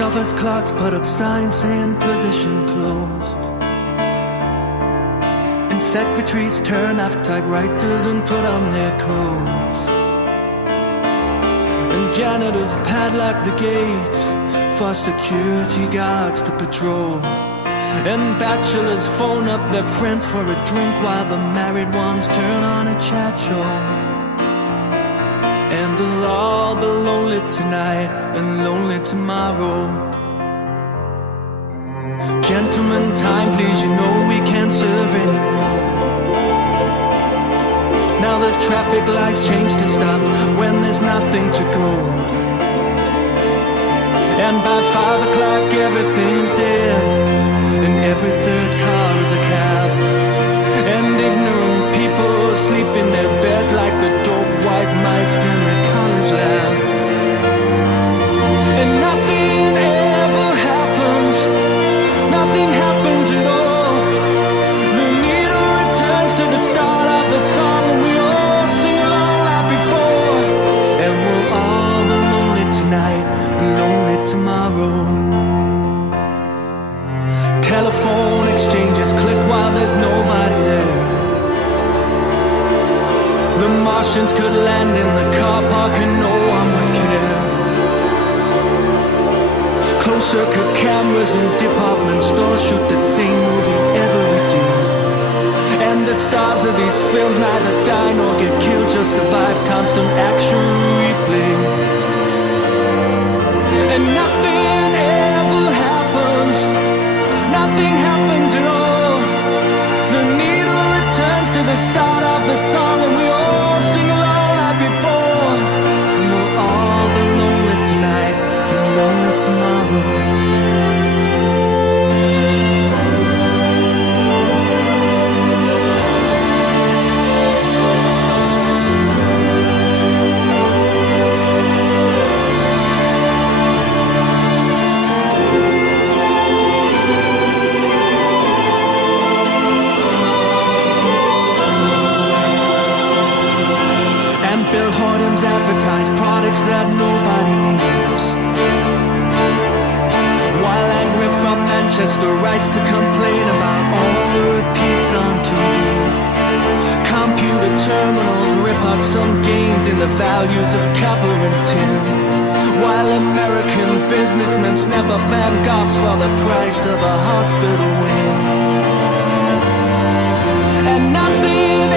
office clocks put up signs saying position closed, and secretaries turn off typewriters and put on their coats, and janitors padlock the gates for security guards to patrol, and bachelors phone up their friends for a drink while the married ones turn on a chat show. And they'll all be lonely tonight and lonely tomorrow. Gentlemen, time please, you know we can't serve anymore. Now the traffic lights change to stop when there's nothing to go, and by 5 o'clock everything's dead, and every third car is a cab, and ignorant people sleep in their beds like the dope white mice in the college lab. And nothing ever happens, nothing happens at all. The needle returns to the start of the song, and we all sing along like before. And we'll all be lonely tonight and lonely tomorrow. Telephone exchanges click while there's nobody there. The Martians could land in the car park and no one would care. Closed circuit cameras in department stores shoot the same movie every day, and the stars of these films neither die nor get killed, just survive constant action replay. And nothing ever happens, nothing happens at all. The needle returns to the start of the song, and we all sing along like before. And we'll all be lonely tonight and lonely tomorrow. Advertise products that nobody needs, while angry from Manchester writes to complain about all the repeats on TV. Computer terminals rip out some gains in the values of copper and tin, while American businessmen snap up Van Goghs for the price of a hospital wing. And nothing